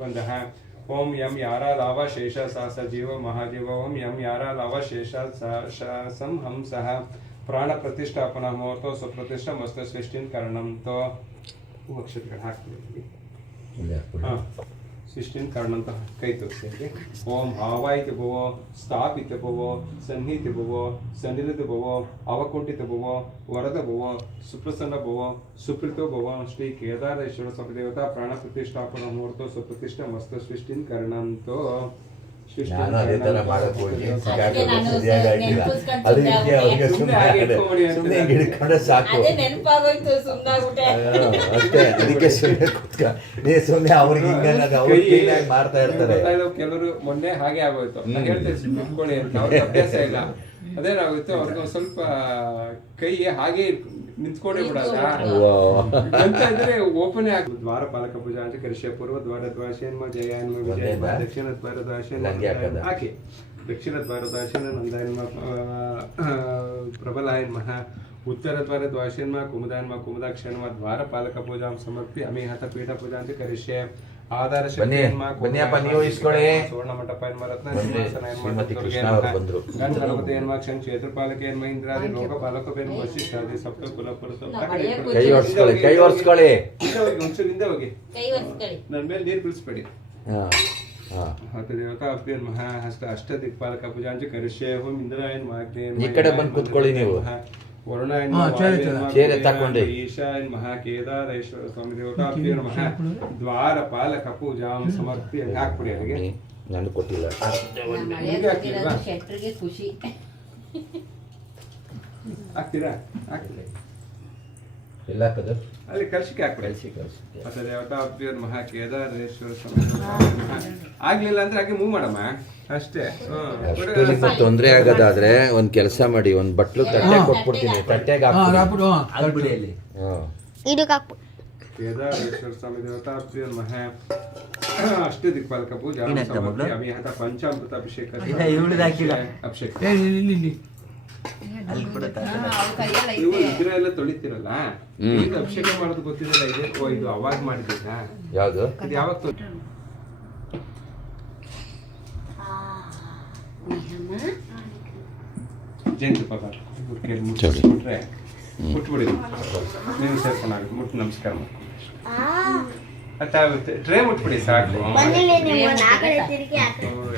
बंधः ओम यम यारा लावा शेष सा सजीव महादेव ओम यम यारा लावा शेष सम हम सह प्राण प्रतिष्ठापना मुहूर्तो सुप्रतिष्ठा मस्त सृष्टिन करणम तो अक्षरಗಳು ಹಾಕ್ತೀವಿ सृष्टिन करणम तो कई तोರಿಸಿ ओम आवाहित भवो स्थापित भवो सन्निहित भवो सन्निहित भवो अवकुंठित भवो वरद भवो सुप्रसन्न भवो सुप्रीतो भवो श्री केदारेश्वर स्वामी देवता प्राण प्रतिष्ठापना मुहूर्तो सुप्रतिष्ठा मस्त सृष्टिन करणम तो ನಾನು ಅದೇ ತರ ಮಾಡಕ್ ಹೋಗಿ ಅದಕ್ಕೆ ಅವ್ರಿಗೆ ಸುಮ್ಮನೆ ಹಿಡ್ಕೊಂಡ್ರೆ ಸಾಕು ಅಷ್ಟೇ. ಅದಕ್ಕೆ ಸುಮ್ಮನೆ ಕೂತ್ಕ ನೀ ಸುಮ್ಮನೆ ಅವ್ರಿಗೆ ಹಿಂಗೆ ಅವ್ರು ಕ್ಲೀನಾಗಿ ಮಾಡ್ತಾ ಇರ್ತಾರೆ. ಕೆಲವರು ಮೊನ್ನೆ ಹಾಗೆ ಆಗೋಯ್ತು ಹೇಳ್ತೇವೆ ಕುತ್ಕೊಳ್ಳಿ ಅಂತ ಅವ್ರಿಗೆ ಅಭ್ಯಾಸ ಇಲ್ಲ. ಅದೇನಾಗೋಯ್ತು ಅವ್ರಿಗೆ ಸ್ವಲ್ಪ ಕೈ ಹಾಗೆ ನಿಂತ್ಕೊಂಡೇ ಬಿಡಲ್ಲ ಅಂತ ಇದ್ರೆ ಓಪನ್ ಆಗ ದ್ವಾರಪಾಲಕ ಪೂಜಾ ಅಂತ ಕರಿಷ್ಯ ಪೂರ್ವ ದ್ವಾರ ದ್ವಾಶೇನ್ಮ ಜಯಾನ್ಮ ವಿಜಯನ್ಮ ದಕ್ಷಿಣ ದ್ವಾರ ದ್ವಾಶೇನ ಹಾಕಿ ದಕ್ಷಿಣ ದ್ವಾರ ದ್ವಾಶೇನ ನಂದಾಯನ್ಮ ಪ್ರಬಲಾಯನ್ಮಃ उत्तर द्वार द्वाशेन्म कुमुदान्म कुमुदाक्षेन्म द्वारपालक पूजां समर्प्य अमी हत पीठ पूजा ಅಂತ ಕರಿಷ್ಯ ಆಧಾರ ಶಕ್ತಿಯನ್ಮ ಬನ್ನಿಯಪ್ಪ ನೀವು ಇಸ್ಕೊಳ್ಳಿ ಸುವರ್ಣ ಮಂಟಪಯನ್ಮ ರತ್ನ ಸಿಂಹಾಸನಯನ್ಮ ಗಂಧರ್ವತೆಯನ್ಮ ಕ್ಷಣ ಕ್ಷೇತ್ರಪಾಲಕಯನ್ಮ ಇಂದ್ರಾದಿ ಲೋಕಪಾಲಕಯನ್ಮ ವಶಿಷ್ಠಾದಿ ಸಪ್ತ ಕುಲಪುರುಷ ಕೈ ಒರ್ಸ್ಕೊಳ್ಳಿ ಒಂಚೂರಿಂದ ಹೋಗಿ ನನ್ನ ಮೇಲೆ ನೀರು ಬೀಳಿಸ್ಬೇಡಿ. ಹತ್ತು ದೇವತಾ ಅಭ್ಯನ್ಮ ಹಸ್ತ ಅಷ್ಟ ದಿಕ್ಪಾಲಕ ಪೂಜಾ ಅಂತ ಕರಿಷ್ಯ ಹೋಮ್ ಇಂದ್ರಾಯನ್ ಮಾಗ್ನೇಯನ್ ಈ ಕಡೆ ಬಂದು ಕೂತ್ಕೊಳ್ಳಿ ನೀವು. ईशान महाकेदारेश्वर स्वामी देवताभ्यो नमः द्वारपालक पूजां समर्प्य ಹಾಕ್ಬಿಡಿ ಅವರಿಗೆ. ನಾನು ಕೊಟ್ಟಿಲ್ಲ ಶೆಟ್ರಿಗೆ ಖುಷಿ ಹಾಕ್ತೀರಾ ಹಾಕ್ತೀರಾ ಎಲ್ಲ ಹಾಕೋದು ಅಲ್ಲಿ ಕರ್ಸಿಕೆ ಹಾಕ್ಬಿಡಿ. ಅಥ ದೇವತಾಭ್ಯೋ ನಮಃ ಕೇದಾರೇಶ್ವರ ಸ್ವಾಮಿ ಆಗ್ಲಿಲ್ಲ ಅಂದ್ರೆ ಹಾಗೆ ಮೂವ್ ಮಾಡಮ್ಮ ಅಷ್ಟೇ. ತೊಂದರೆ ಆಗೋದಾದ್ರೆ ಒಂದ್ ಕೆಲಸ ಮಾಡಿ, ಒಂದ್ ಬಟ್ಲು ತಟ್ಟೆ ಕೊಟ್ಬಿಡ್ತೀನಿ, ತಟ್ಟೆಗೆ ಹಾಕ್ಬಿಡಿ ಅಲ್ಲಿ. ಕೇದಾರೇಶ್ವರ ಸ್ವಾಮಿ ದೇವತಾಭ್ಯೋ ನಮಃ ಅಷ್ಟ ದಿಕ್ಪಾಲಕ ಪೂಜಾ ಸಮರ್ಪ್ಯಾಮಿ ಹತ ಪಂಚಾಮೃತ ಅಭಿಷೇಕ ಅಭಿಷೇಕ ನೀವು ವಿಗ್ರಹ ಎಲ್ಲ ತೊಳಿತಿರಲ್ಲ, ಈಗ ಅಭಿಷೇಕ ಮಾಡೋದು ಗೊತ್ತಿರಲ್ಲ. ಇದೆ ಇದು ಅವಾಗ ಮಾಡಿದ್ದೀರಾ? ಯಾವ್ದು ಇದು ಯಾವಾಗ ಜೇನುತುಪ್ಪ ಮುಟ್ಬಿಟ್ರೆ ಮುಟ್ಬಿಡಿ, ನೀವು ಸೇರ್ಕೊಂಡಾಗುತ್ತೆ. ಮುಟ್ಟು ನಮಸ್ಕಾರ ಮಾಡಿ ಟ್ರೇ ಮುಟ್ಬಿಡಿ ಸಾಕು.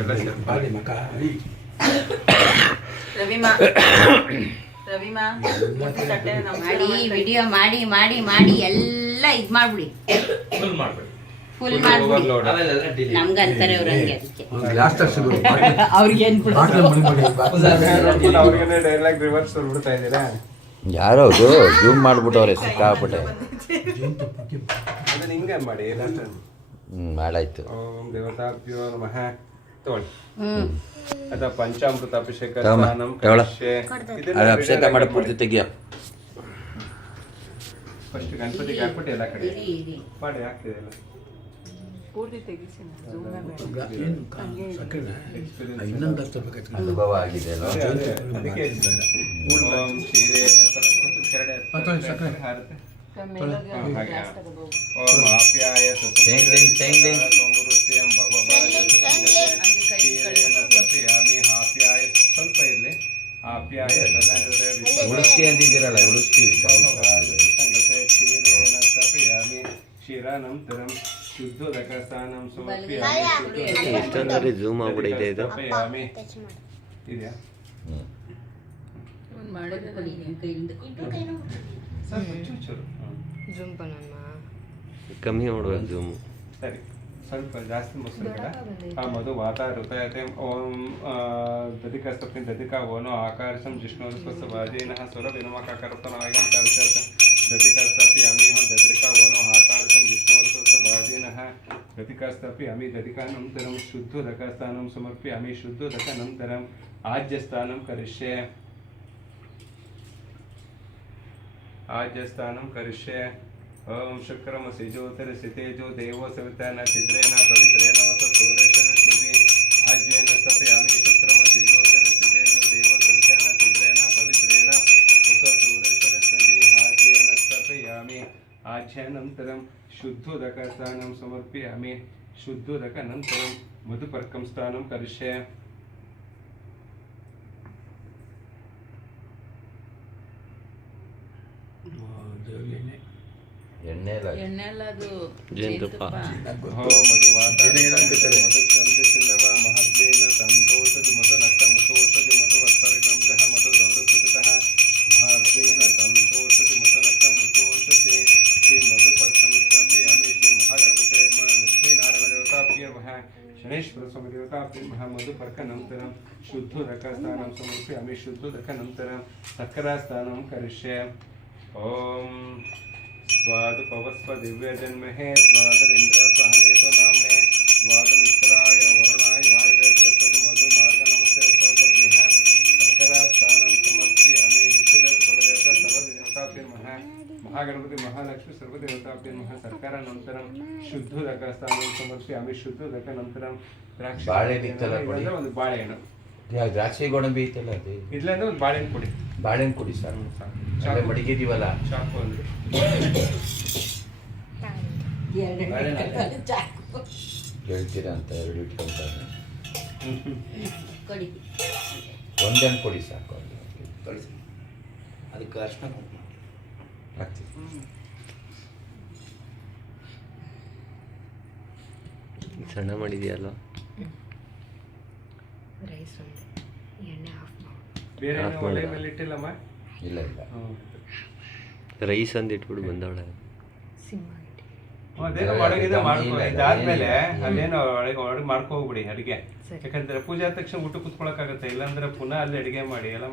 ಎಲ್ಲ ಸೇರ್ಕೊಳ್ಳಿ. ಮಾಡಿ ವಿಡಿಯೋ ಮಾಡಿ ಮಾಡಿ ಮಾಡಿ ಎಲ್ಲ ಇದ್ ಮಾಡ್ಬಿಡಿ, ಫುಲ್ ಮಾಡ್ಬಿಡಿ. ನಮ್ಗಂತಾರೆ ಅವ್ರಂಗೆ, ಅವ್ರಿಗೆ ಅವ್ರಿಗೆ ಡೈಲಾಗ್ ರಿವರ್ಸ್ ಬಿಡ್ತಾ ಇದ್ದೀರಾ? ಯಾರೋ ಜೂಮ್ ಮಾಡ್ಬಿಟ್ಟವ್ರೆ ಸಿಕ್ಕಾಪಟ್ಟೆ. ಅದನ್ನ ಹಿಂಗೆ ಮಾಡಿ ಮಾಡಾಯ್ತು. ಓಂ ದೇವತಾಭ್ಯೋ ನಮಃ ತಗೊಳ್ಳಿ. ಅದ ಪಂಚಾಮೃತ ಅಭಿಷೇಕ ಅಭಿಷೇಕ ಮಾಡಿ ಪೂರ್ತಿ ತೆಗಿಯ. ಫಸ್ಟ್ ಗಣಪತಿಗೆ ಹಾಕ್ಬಿಟ್ಟು ಎಲ್ಲ ಕಡೆ ಮಾಡಿ ಹಾಕ್ತಿದೆ ಎಲ್ಲ ಅನುಭವ ಆಗಿದೆ. ಅದಕ್ಕೆ ಓಂ ಶ್ರೀರೇ ಓಂ ಆಪ್ಯಾಯ ಸೋಮೃತ್ಯಂ ಭಗವಾಮಿ ಆಪ್ಯಾಯ ಸ್ವಲ್ಪ ಇರಲಿ. ಆಪ್ಯಾಯ ಉಳಿಸ್ತಿ ಅಂತಿದ್ದೀರಲ್ಲ, ಉಳಿಸ್ತೀವಿ. ಕ್ಷೀರೇಣ ಸ್ಥಾಪಯಾಮಿ ಕ್ಷೀರಾನಂತರಂ ಶುದ್ಧೋದಕಸ್ಥಾನಂ ಸಮರ್ಪಯಾಮಿ ಝೂಮ್ ಆಗ್ಬಿಡೈತೆ ಇದು. ಇದೆಯಾ ಕಮ್ಮಿ ಮಾಡುವ ಝೂಮು. ಸರಿ, ಸ್ವಲ್ಪ ಜಾಸ್ತಿ ಮೊಸರು ಬೇಡ. ಆ ಮಧು ವಾತ ಋತಯತೆ ಓಂ ದಧಿಕಸ್ತಪ್ಪಿನ ದಧಿಕ ಓನೋ ಆಕಾಶಂ ಜಿಷ್ಣು ಸ್ವಸ್ಥ ವಾಜೇನಃ ಸ್ವರ ವಿನಮಕಾಕರ್ತನಾಯಂ ತರ್ಚತ ದಧಿಕಸ್ತಪ್ಪಿ ಅಮಿ ಹಂ ದದ್ರಿಕಾ ಓನೋ ಆಕಾಶಂ ಜಿಷ್ಣು ಸ್ವಸ್ಥ ವಾಜೇನಃ ದಧಿಕಸ್ತಪ್ಪಿ ಅಮಿ ದಧಿಕಾನಂತರಂ ಶುದ್ಧೋದಕಸ್ಥಾನಂ ಸಮರ್ಪ್ಯ ಅಮಿ ಶುದ್ಧೋದಕನಂತರಂ ಆಜ್ಯಸ್ಥಾನಂ ಕರಿಷ್ಯೆ. ಆಜ್ಯಸ್ಥಾನಂ ಕರಿಷ್ಯೆ. ओम शुक्रमसि ज्योतिरसि तेजो देवो सविता न चिद्रेण पवित्रेण वसतोरेश्वरश्मि आज्येन स्थापयामि. शुक्रमसि ज्योतिरसि तेजो देवो सविता न चिद्रेण पवित्रेण वसतोरेश्वरश्मि आज्येन स्थापयामि. आज्यानन्तरं शुद्धोदकस्थानं समर्पयामि. ಶುದ್ಧೋದಕ ನಂತರಂ ಮಧುಪರ್ಕಂ ಸ್ನಾನಂ ಕರಿಷ್ಯೆ. ಎಣ್ಣೆಲ್ಲದು ಜೇನುತುಪ್ಪ. ಮಧು ವಾತಾವರಣ ಮಧು ಚಂದ್ರಚಿಂದವ ಮಹರ್ದೇನ ಸಂತೋಷದಿ ಮಧು ನಕ್ತ ಮುತೋಷದಿ ಮಧು ವತ್ಪರಿಗಂಜಃ ಮಧು ದೌರಸುತಃ ಮಹರ್ದೇನ ಸಂತೋಷದಿ ಮಧು ನಕ್ತ ಮುತೋಷದಿ ಶ್ರೀ ಮಧು ಪರ್ಕಂಸ್ತಪಿ ಅಮಿ ಶ್ರೀ ಮಹಾಗಣಪತಿ ಲಕ್ಷ್ಮೀನಾರಾಯಣ ದೇವತಾಭ್ಯ ಶನೇಶ್ವರ ಸ್ವಾಮಿ ದೇವತಾಭ್ಯ ಮಧು ಪರ್ಕ ನಂತರಂ ಶುದ್ಧೋದಕ ಸ್ನಾನಂ ಸಮರ್ಪಿ ಅಮಿ ಶುದ್ಧೋದಕ ನಂತರಂ ಸಕ್ಕರಾ ಸ್ನಾನಂ ಕರಿಷ್ಯೆ. ಓಂ स्वादुपवस्व दिव्यजन्महे स्वादरिन्द्र सहनेतो नाम्ने स्वादमित्राय वरुणाय वायुवे बृहस्पति मधु मार्ग नमस्ते तोभ्यः शर्करास्थानं समर्प्य अमे विश्वदेव कुलदेवता सर्वदेवताभ्यो नमः महागणपति महालक्ष्मी सर्वदेवताभ्यो नमः शर्करानन्तरं शुद्धोदकस्थानं समर्प्य अमे शुद्धोदकनन्तरं द्राक्षಿ ಒಂದು ಬಾಳೆಹಣ್ಣು ದ್ರಾಕ್ಷಿ ಗೋಡಂಬಿ ಐತಲ್ಲ ಅದು ಇದ್ರಿಂದ ಒಂದು ಬಾಳೆಹಣ್ಣು ಕೊಡಿ. ಬಾಳೆಹಣ್ಣು ಕೊಡಿ ಸರ್. ಮಡಿಗಿದೀವಲ್ಲ ಚಾಕು ಅಂದ್ರೆ ಹೇಳ್ತೀರಾ ಅಂತ 2 ಇಟ್ಕೊಂತಾರೆ. ಕೊಡಿ. ಒಂದನ್ನು ಕೊಡಿ ಸಾಕು. ಕಳಿಸಿ ಅದಕ್ಕೆ ಅರ್ಶಿನ ಕುಂಕುಮ ಹಾಕ್ತೀವಿ. ಸಣ್ಣ ಮಾಡಿದೆಯಲ್ಲ. ರೈಸ್ ಒಂದು ಎಣ್ಣೆ ಆಫ್ ಮಾಡಿ. ಬೇರೆ ಒಳ್ಳೆ ಮೇಲೆ ಇಟ್ಟಿಲ್ಲಮ್ಮ. ಇಲ್ಲ ಇಲ್ಲ ರೈಸ್ ಅಂದ್ ಇಟ್ಬಿಟ್ಟು ಬಂದವಳೆ. ಅದೇನೋ ಒಳಗಿದೆ ಮಾಡ್ಕೊ. ಇದಾದ್ಮೇಲೆ ಅಲ್ಲೇನೋ ಒಳಗೆ ಮಾಡ್ಕೊ ಹೋಗ್ಬಿಡಿ ಅಡಿಗೆ. ಯಾಕಂದ್ರೆ ಪೂಜೆ ಆದ ತಕ್ಷಣ ಊಟ ಕುತ್ಕೊಳಕ್ಕಾಗತ್ತೆ, ಇಲ್ಲಾಂದ್ರೆ ಪುನಃ ಅಲ್ಲಿ ಅಡಿಗೆ ಮಾಡಿ ಎಲ್ಲ